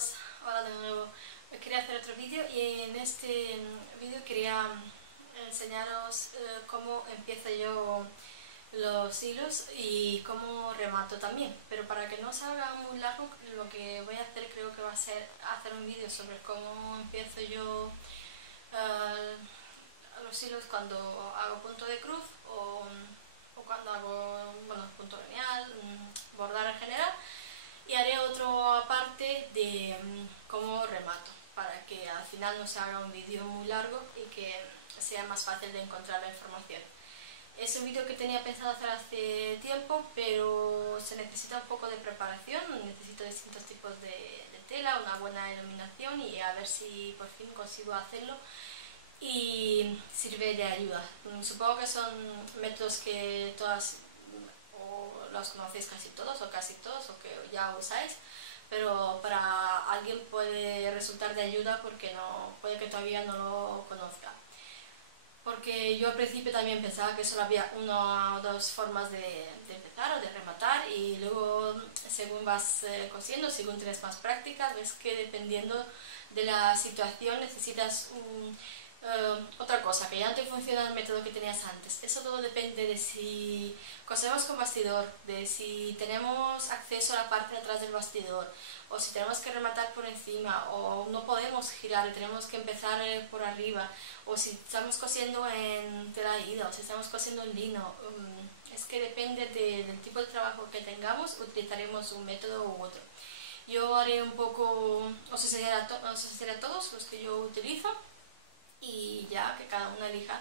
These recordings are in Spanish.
Chicos, hola de nuevo. Quería hacer otro vídeo y en este vídeo quería enseñaros cómo empiezo yo los hilos y cómo remato también. Pero para que no se haga muy largo, lo que voy a hacer creo que va a ser hacer un vídeo sobre cómo empiezo yo los hilos cuando hago punto de cruz o cuando hago punto lineal, bordar en general. Y haré otro aparte de cómo remato, para que al final no se haga un vídeo muy largo y que sea más fácil de encontrar la información. Es un vídeo que tenía pensado hacer hace tiempo, pero se necesita un poco de preparación, necesito distintos tipos de tela, una buena iluminación y a ver si por fin consigo hacerlo y sirve de ayuda. Supongo que son métodos que todas los conocéis casi todos o que ya usáis, pero para alguien puede resultar de ayuda porque puede que todavía no lo conozca. Porque yo al principio también pensaba que solo había una o dos formas de empezar o de rematar, y luego según vas cosiendo, según tienes más práctica, ves que dependiendo de la situación necesitas otra cosa, que ya no te funciona el método que tenías antes. Eso todo depende de si cosemos con bastidor, de si tenemos acceso a la parte de atrás del bastidor, o si tenemos que rematar por encima, o no podemos girar y tenemos que empezar por arriba, o si estamos cosiendo en tela ida, o si estamos cosiendo en lino. Es que depende del tipo de trabajo que tengamos, utilizaremos un método u otro. Yo haré un poco, os enseñaré a todos los que yo utilizo, y ya que cada uno elija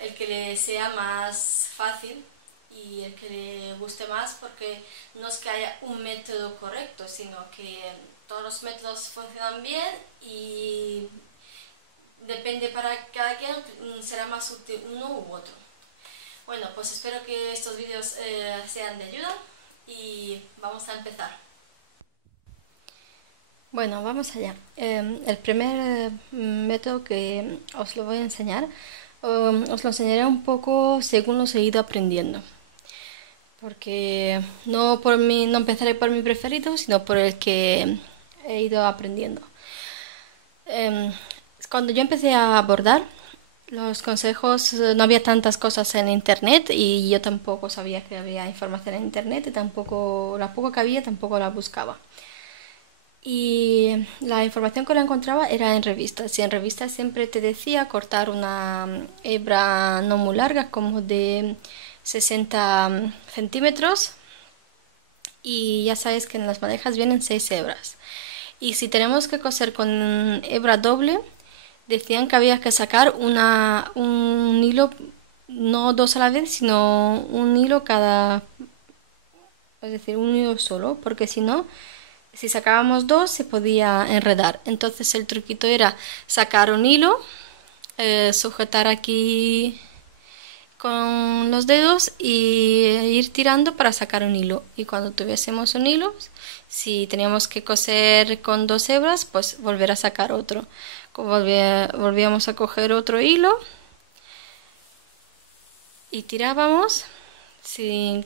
el que le sea más fácil y el que le guste más, porque no es que haya un método correcto, sino que todos los métodos funcionan bien y depende para cada quien, será más útil uno u otro. Bueno, pues espero que estos vídeos sean de ayuda y vamos a empezar. Bueno, vamos allá. El primer método que os lo voy a enseñar, os lo enseñaré un poco según los he ido aprendiendo. Porque no empezaré por mi preferido, sino por el que he ido aprendiendo. Cuando yo empecé a bordar, los consejos, no había tantas cosas en internet y yo tampoco sabía que había información en internet, y tampoco, la poco que había tampoco la buscaba. Y la información que la encontraba era en revistas, y en revistas siempre te decía cortar una hebra no muy larga, como de 60 centímetros, y ya sabes que en las madejas vienen 6 hebras. Y si tenemos que coser con hebra doble, decían que había que sacar un hilo, no dos a la vez, sino un hilo es decir, un hilo solo, porque si no, si sacábamos dos se podía enredar. Entonces el truquito era sacar un hilo, sujetar aquí con los dedos y ir tirando para sacar un hilo. Y cuando tuviésemos un hilo, si teníamos que coser con 2 hebras, pues volver a sacar otro. Volvíamos a coger otro hilo y tirábamos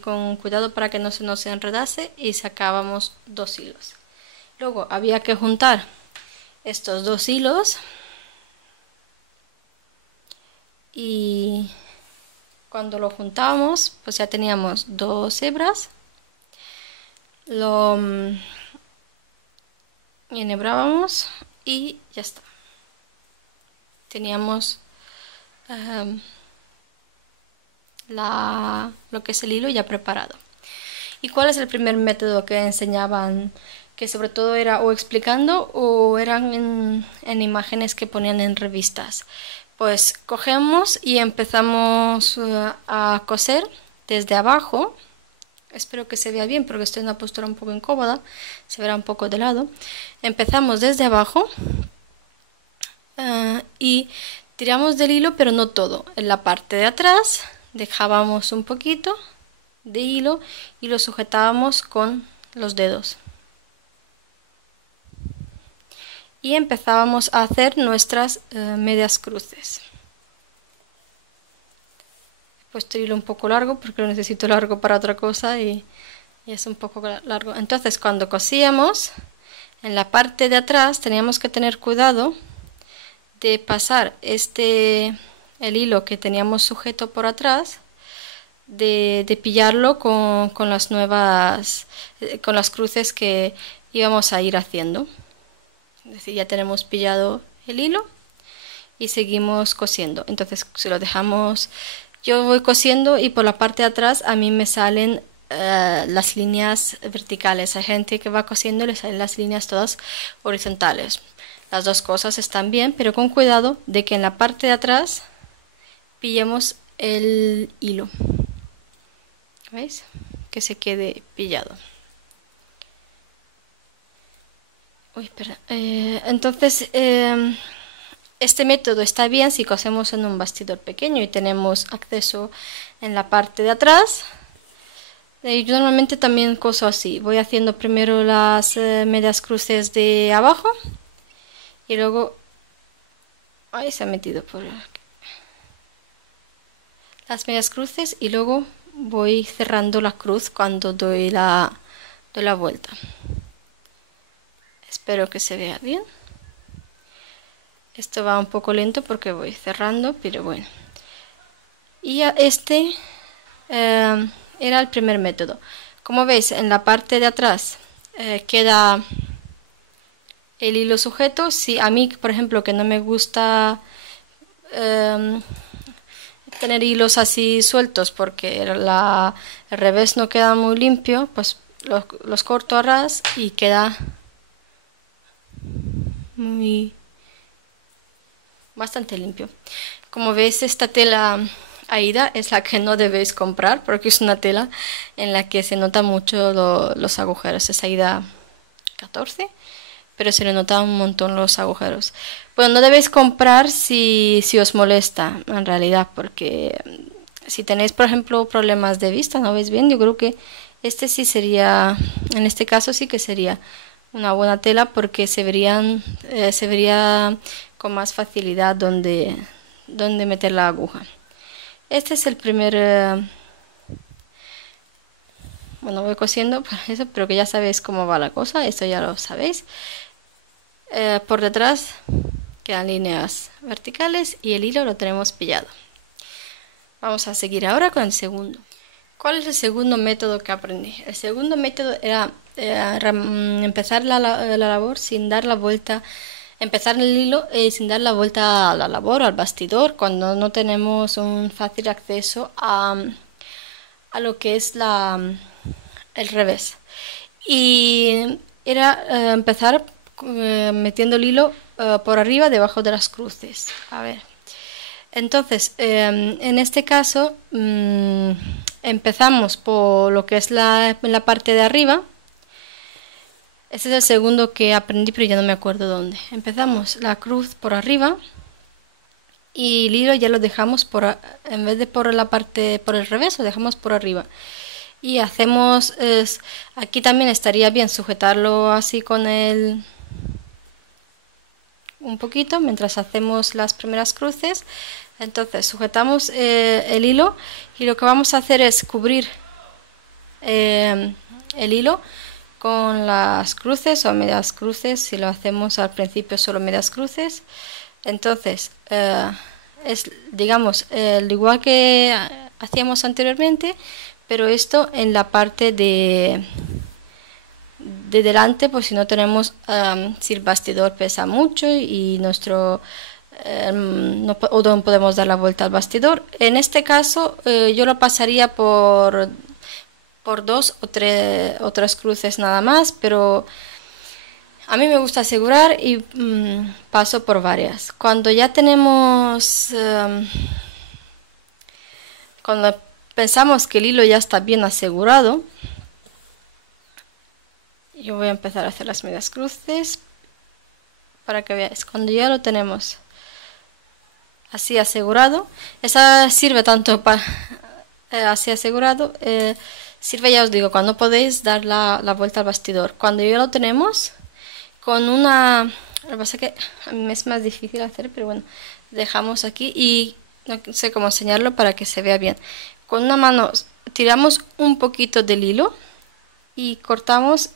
con cuidado para que no se nos enredase, y sacábamos 2 hilos. Luego había que juntar estos 2 hilos, y cuando lo juntábamos pues ya teníamos 2 hebras. Lo enhebrábamos y ya está. Teníamos lo que es el hilo ya preparado. ¿Y cuál es el primer método que enseñaban? Que sobre todo era o explicando o eran en imágenes que ponían en revistas. Pues cogemos y empezamos a coser desde abajo. Espero que se vea bien porque estoy en una postura un poco incómoda, se verá un poco de lado. Empezamos desde abajo y tiramos del hilo, pero no todo. En la parte de atrás dejábamos un poquito de hilo y lo sujetábamos con los dedos. Y empezábamos a hacer nuestras medias cruces. He puesto el hilo un poco largo porque lo necesito largo para otra cosa y es un poco largo. Entonces cuando cosíamos en la parte de atrás teníamos que tener cuidado de pasar el hilo que teníamos sujeto por atrás, de pillarlo con las nuevas, con las cruces que íbamos a ir haciendo. Es decir, ya tenemos pillado el hilo y seguimos cosiendo. Entonces, si lo dejamos, yo voy cosiendo y por la parte de atrás a mí me salen las líneas verticales. Hay gente que va cosiendo y le salen las líneas todas horizontales. Las dos cosas están bien, pero con cuidado de que en la parte de atrás pillemos el hilo. ¿Veis? Que se quede pillado. Uy, perdón. Entonces, este método está bien si cosemos en un bastidor pequeño y tenemos acceso en la parte de atrás. Yo normalmente también coso así. Voy haciendo primero las medias cruces de abajo y luego... Ahí se ha metido por aquí. Las medias cruces y luego voy cerrando la cruz cuando doy la vuelta. Espero que se vea bien. Esto va un poco lento porque voy cerrando, pero bueno. Y este era el primer método. Como veis, en la parte de atrás queda el hilo sujeto. Si a mí, por ejemplo, que no me gusta tener hilos así sueltos porque el revés no queda muy limpio, pues los corto a ras y queda bastante limpio. Como veis, esta tela Aida es la que no debéis comprar porque es una tela en la que se notan mucho los agujeros. Es Aida 14, pero se le notan un montón los agujeros. Bueno, no debéis comprar si os molesta en realidad, porque si tenéis, por ejemplo, problemas de vista, no veis bien, yo creo que este sí sería, en este caso sí que sería una buena tela porque se vería con más facilidad donde meter la aguja. Este es el primer... bueno, voy cosiendo por eso, pero que ya sabéis cómo va la cosa, esto ya lo sabéis. Por detrás quedan líneas verticales y el hilo lo tenemos pillado. Vamos a seguir ahora con el segundo. ¿Cuál es el segundo método que aprendí? El segundo método era empezar la labor sin dar la vuelta, empezar el hilo sin dar la vuelta a la labor, al bastidor, cuando no tenemos un fácil acceso a lo que es el revés. Y era empezar metiendo el hilo por arriba, debajo de las cruces. A ver. Entonces, en este caso, empezamos por lo que es la parte de arriba. Este es el segundo que aprendí, pero ya no me acuerdo dónde. Empezamos la cruz por arriba y el hilo ya lo dejamos en vez de por la parte por el revés, lo dejamos por arriba. Y hacemos, aquí también estaría bien sujetarlo así con un poquito mientras hacemos las primeras cruces. Entonces sujetamos el hilo y lo que vamos a hacer es cubrir el hilo con las cruces o medias cruces. Si lo hacemos al principio solo medias cruces, entonces es, digamos, igual que hacíamos anteriormente, pero esto en la parte de delante, pues si no tenemos, si el bastidor pesa mucho y no podemos dar la vuelta al bastidor. En este caso yo lo pasaría por 2 o 3 otras cruces nada más, pero a mí me gusta asegurar y paso por varias. Cuando ya tenemos, cuando pensamos que el hilo ya está bien asegurado, yo voy a empezar a hacer las medias cruces para que veáis. Cuando ya lo tenemos así asegurado, esa sirve tanto para así asegurado, sirve, ya os digo, cuando podéis dar la vuelta al bastidor. Cuando ya lo tenemos con una, lo que pasa es que a mí me es más difícil hacer, pero bueno, dejamos aquí y no sé cómo enseñarlo para que se vea bien. Con una mano tiramos un poquito del hilo y cortamos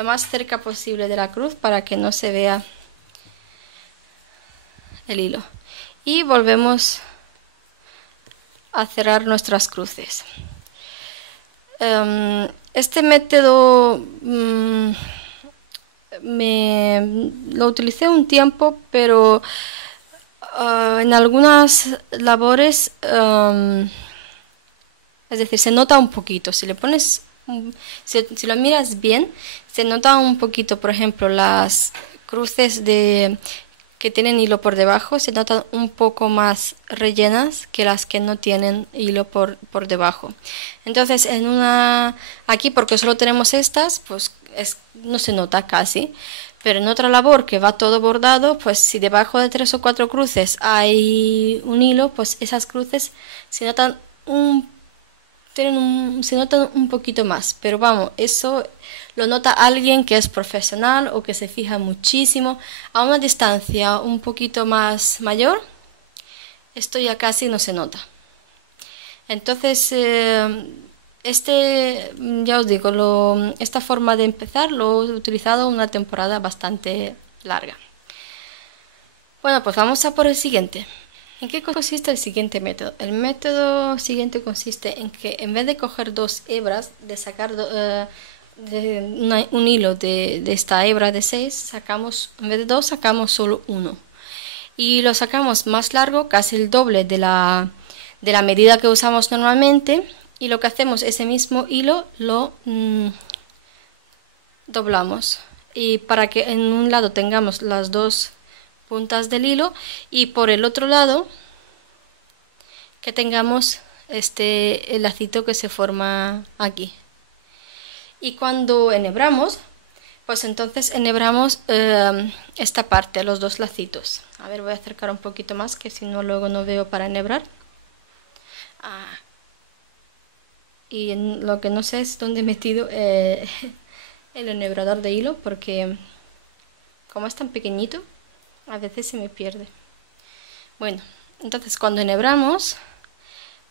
lo más cerca posible de la cruz para que no se vea el hilo. Y volvemos a cerrar nuestras cruces. Este método lo utilicé un tiempo, pero en algunas labores, es decir, se nota un poquito. Si le pones, si lo miras bien, se nota un poquito. Por ejemplo, las cruces que tienen hilo por debajo se notan un poco más rellenas que las que no tienen hilo por debajo. Entonces, aquí, porque solo tenemos estas, pues no se nota casi. Pero en otra labor que va todo bordado, pues si debajo de 3 o 4 cruces hay un hilo, pues esas cruces se notan se notan un poquito más. Pero vamos, eso lo nota alguien que es profesional o que se fija muchísimo. A una distancia un poquito más mayor, esto ya casi no se nota. Entonces, ya os digo, esta forma de empezar lo he utilizado una temporada bastante larga. Bueno, pues vamos a por el siguiente. ¿En qué consiste el siguiente método? El método siguiente consiste en que en vez de coger 2 hebras, de sacar un hilo de esta hebra de 6, en vez de 2 sacamos solo 1. Y lo sacamos más largo, casi el doble de la medida que usamos normalmente. Y lo que hacemos, ese mismo hilo lo doblamos. Y para que en un lado tengamos las 2 puntas del hilo y por el otro lado que tengamos el lacito que se forma aquí. Y cuando enhebramos, pues entonces enhebramos esta parte, los 2 lacitos. A ver, voy a acercar un poquito más, que si no luego no veo para enhebrar. Y lo que no sé es dónde he metido el enhebrador de hilo, porque como es tan pequeñito, a veces se me pierde. Bueno, entonces cuando enhebramos,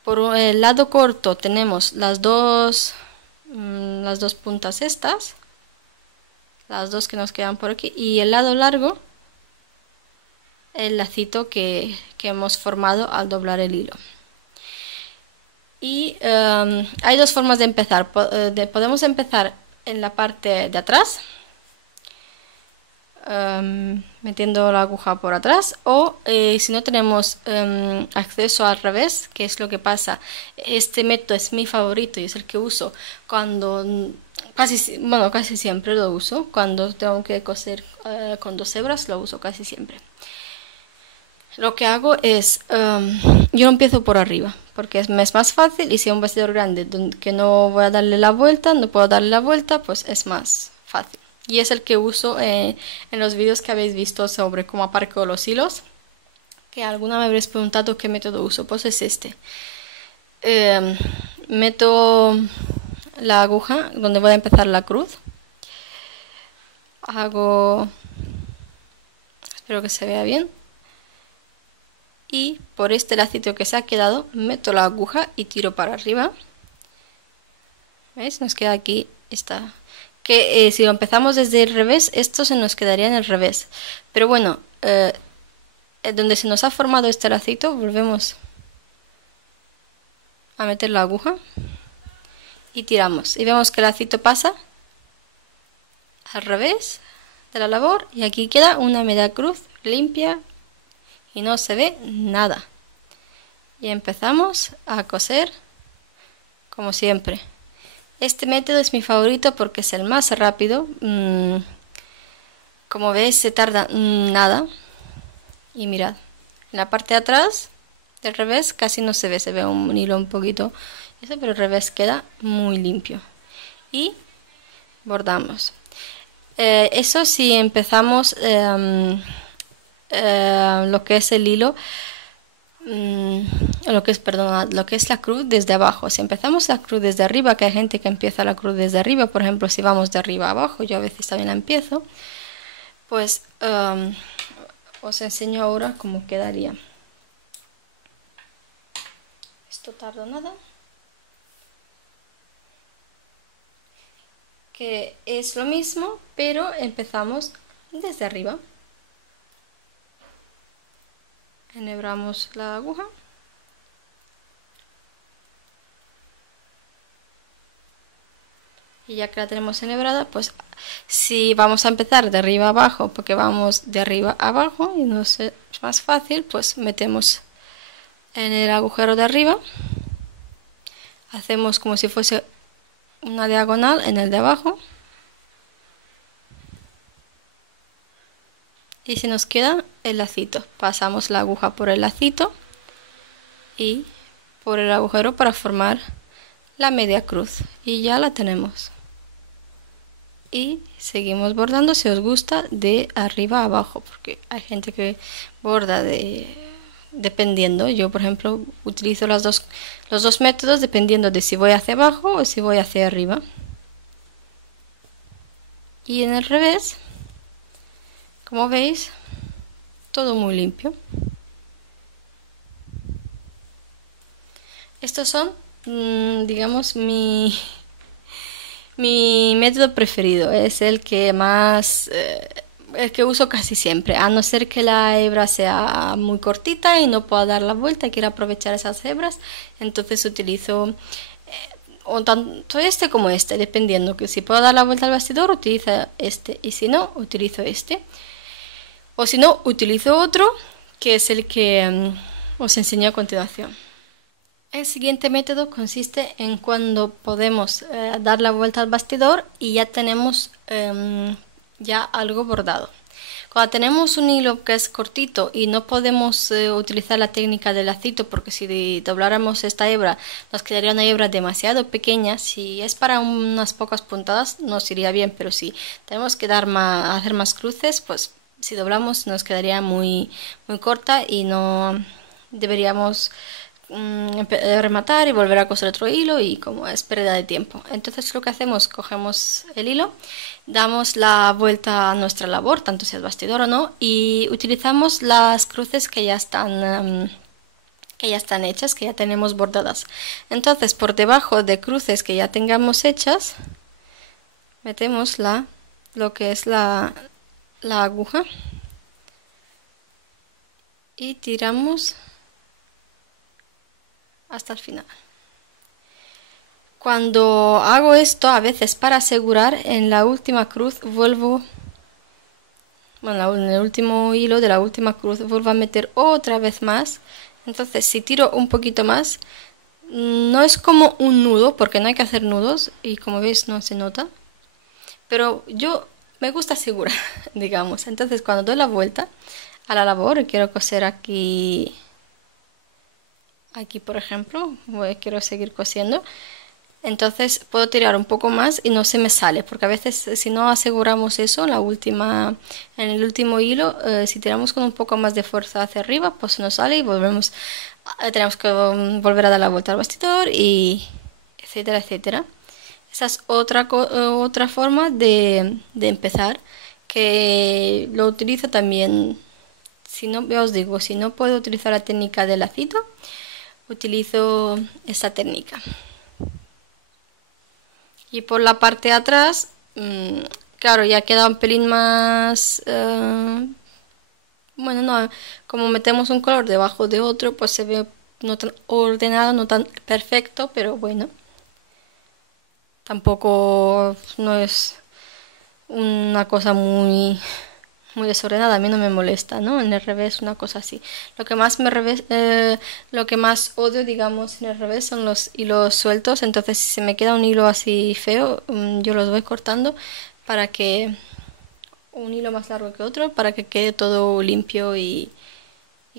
por el lado corto tenemos las dos puntas estas, las 2 que nos quedan por aquí, y el lado largo, el lacito que hemos formado al doblar el hilo. Y hay 2 formas de empezar. Podemos empezar en la parte de atrás, metiendo la aguja por atrás, o si no tenemos acceso al revés, que es lo que pasa, este método es mi favorito y es el que uso cuando casi siempre lo uso cuando tengo que coser con 2 hebras, lo uso casi siempre. Lo que hago es, yo no empiezo por arriba, porque me es más fácil, y si es un vestido grande que no voy a darle la vuelta, no puedo darle la vuelta, pues es más fácil. Y es el que uso en los vídeos que habéis visto sobre cómo aparco los hilos, que alguna me habréis preguntado qué método uso, pues es este. Meto la aguja donde voy a empezar la cruz, espero que se vea bien, y por este lacito que se ha quedado meto la aguja y tiro para arriba. ¿Veis? Nos queda aquí esta, que si lo empezamos desde el revés, esto se nos quedaría en el revés, pero bueno, donde se nos ha formado este lacito volvemos a meter la aguja y tiramos, y vemos que el lacito pasa al revés de la labor, y aquí queda una media cruz limpia y no se ve nada. Y empezamos a coser como siempre. Este método es mi favorito porque es el más rápido. Como veis, se tarda nada. Y mirad, en la parte de atrás del revés casi no se ve un hilo un poquito, pero el revés queda muy limpio. Y bordamos. Eso si empezamos lo que es el hilo, lo que es la cruz desde abajo. Si empezamos la cruz desde arriba, que hay gente que empieza la cruz desde arriba, por ejemplo, si vamos de arriba a abajo, yo a veces también la empiezo, pues os enseño ahora cómo quedaría. Esto tarda nada. que es lo mismo, pero empezamos desde arriba. Enhebramos la aguja. Y ya que la tenemos enhebrada, pues si vamos a empezar de arriba a abajo, porque vamos de arriba a abajo y no es más fácil, pues metemos en el agujero de arriba, hacemos como si fuese una diagonal en el de abajo, y si nos queda el lacito, pasamos la aguja por el lacito y por el agujero para formar la media cruz, y ya la tenemos. Y seguimos bordando, si os gusta, de arriba a abajo, porque hay gente que borda dependiendo. Yo, por ejemplo, utilizo los dos métodos dependiendo de si voy hacia abajo o si voy hacia arriba. Y en el revés, como veis, todo muy limpio. Estos son, digamos, mi método preferido. Es el que más, el que uso casi siempre, a no ser que la hebra sea muy cortita y no pueda dar la vuelta y quiero aprovechar esas hebras, entonces utilizo o tanto este como este, dependiendo, que si puedo dar la vuelta al bastidor utilizo este, y si no, utilizo este, o si no, utilizo otro, que es el que os enseño a continuación. El siguiente método consiste en cuando podemos dar la vuelta al bastidor y ya tenemos ya algo bordado. Cuando tenemos un hilo que es cortito y no podemos utilizar la técnica del lacito, porque si dobláramos esta hebra nos quedaría una hebra demasiado pequeña. Si es para unas pocas puntadas nos iría bien, pero si tenemos que hacer más cruces, pues si doblamos nos quedaría muy corta y no deberíamos rematar y volver a coser otro hilo, y como es pérdida de tiempo. Entonces lo que hacemos, cogemos el hilo, damos la vuelta a nuestra labor, tanto sea el bastidor o no, y utilizamos las cruces que ya están hechas, que ya tenemos bordadas. Entonces por debajo de cruces que ya tengamos hechas metemos lo que es la aguja y tiramos hasta el final. Cuando hago esto, a veces para asegurar, en la última cruz vuelvo, bueno, en el último hilo de la última cruz vuelvo a meter otra vez más. Entonces si tiro un poquito más, no es como un nudo, porque no hay que hacer nudos y como veis no se nota, pero yo me gusta asegurar, digamos. Entonces cuando doy la vuelta a la labor y quiero coser aquí por ejemplo, quiero seguir cosiendo, entonces puedo tirar un poco más y no se me sale, porque a veces si no aseguramos eso en el último hilo, si tiramos con un poco más de fuerza hacia arriba, pues nos sale y tenemos que volver a dar la vuelta al bastidor y etcétera, etcétera. Esa es otra forma de empezar, que lo utilizo también. Si no, ya os digo, si no puedo utilizar la técnica del lacito, utilizo esta técnica. Y por la parte de atrás, claro, ya queda un pelín más, bueno, no, como metemos un color debajo de otro, pues se ve no tan ordenado, no tan perfecto, pero bueno, tampoco no es una cosa muy desordenada. A mí no me molesta, ¿no? En el revés, una cosa así. Lo que más odio, digamos, en el revés son los hilos sueltos. Entonces si se me queda un hilo así feo, yo los voy cortando para que un hilo más largo que otro, para que quede todo limpio y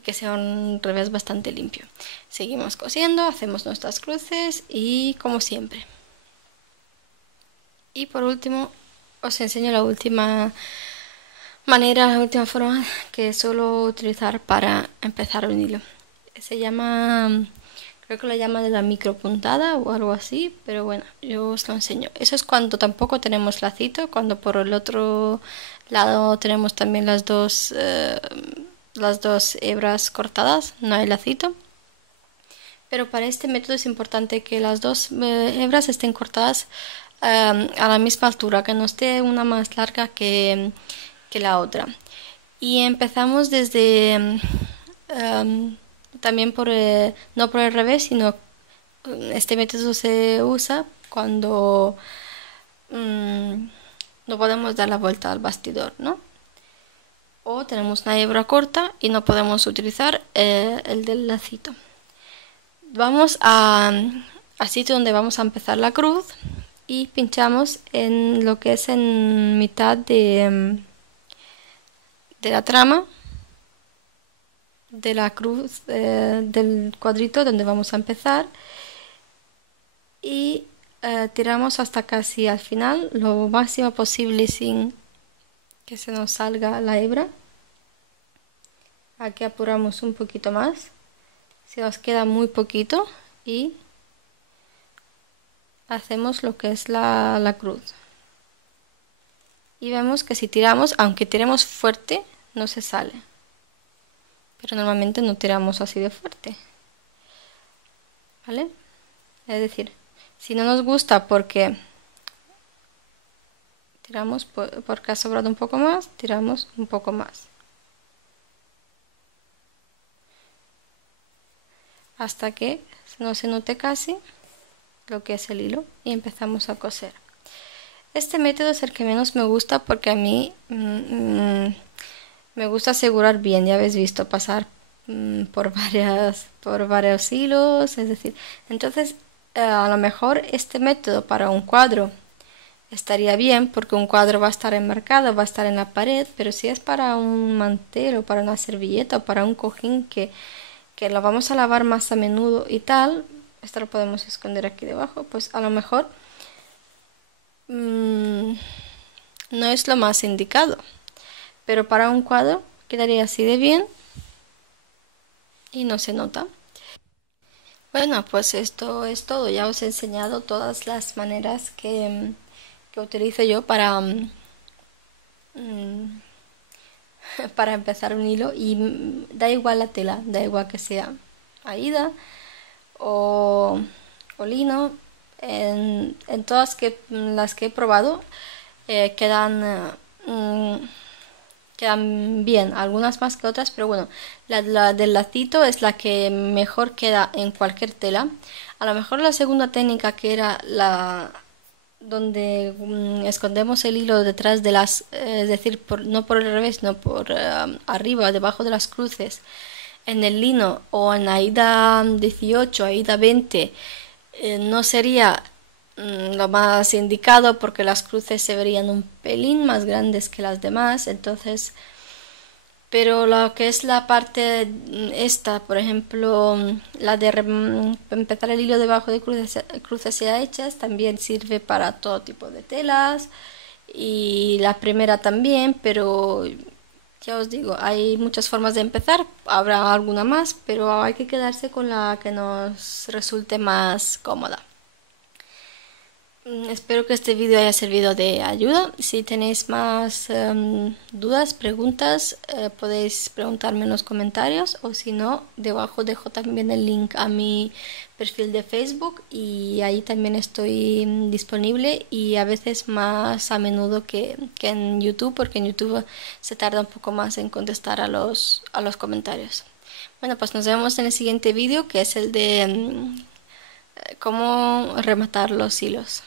que sea un revés bastante limpio. Seguimos cosiendo, hacemos nuestras cruces y como siempre. Y por último os enseño la última manera, la última forma que suelo utilizar para empezar un hilo. Se llama, creo que lo llaman de la micropuntada o algo así, pero bueno, yo os lo enseño. Eso es cuando tampoco tenemos lacito, cuando por el otro lado tenemos también las dos hebras cortadas, no hay lacito. Pero para este método es importante que las dos hebras estén cortadas a la misma altura, que no esté una más larga que la otra. Y empezamos desde también no por el revés, sino este método se usa cuando no podemos dar la vuelta al bastidor, ¿no? O tenemos una hebra corta y no podemos utilizar el del lacito. Vamos al sitio donde vamos a empezar la cruz y pinchamos en lo que es en mitad de la trama de la cruz, del cuadrito donde vamos a empezar, y tiramos hasta casi al final, lo máximo posible sin que se nos salga la hebra. Aquí apuramos un poquito más, se nos queda muy poquito y hacemos lo que es la cruz. Y vemos que si tiramos, aunque tiremos fuerte, no se sale. Pero normalmente no tiramos así de fuerte, ¿vale? Es decir, si no nos gusta porque tiramos porque ha sobrado un poco más, tiramos un poco más. Hasta que no se note casi lo que es el hilo y empezamos a coser. Este método es el que menos me gusta porque a mí me gusta asegurar bien, ya habéis visto pasar por varios hilos, es decir, entonces a lo mejor este método para un cuadro estaría bien porque un cuadro va a estar enmarcado, va a estar en la pared, pero si es para un mantel o para una servilleta o para un cojín que lo vamos a lavar más a menudo y tal, esto lo podemos esconder aquí debajo, pues a lo mejor no es lo más indicado, pero para un cuadro quedaría así de bien y no se nota. Bueno, pues esto es todo. Ya os he enseñado todas las maneras que utilizo yo para empezar un hilo, y da igual la tela, da igual que sea Aida o lino. En todas las que he probado quedan bien, algunas más que otras, pero bueno, la del lacito es la que mejor queda en cualquier tela. A lo mejor la segunda técnica, que era la donde escondemos el hilo detrás de las, es decir, no por el revés, no por arriba, debajo de las cruces, en el lino o en Aida 18, Aida 20, no sería lo más indicado porque las cruces se verían un pelín más grandes que las demás, entonces, pero lo que es la parte esta, por ejemplo, la de empezar el hilo debajo de cruces ya hechas, también sirve para todo tipo de telas, y la primera también, pero ya os digo, hay muchas formas de empezar, habrá alguna más, pero hay que quedarse con la que nos resulte más cómoda. Espero que este vídeo haya servido de ayuda. Si tenéis más dudas, preguntas, podéis preguntarme en los comentarios, o si no, debajo dejo también el link a mi perfil de Facebook, y ahí también estoy disponible, y a veces más a menudo que en YouTube, porque en YouTube se tarda un poco más en contestar a los comentarios. Bueno, pues nos vemos en el siguiente vídeo, que es el de cómo rematar los hilos.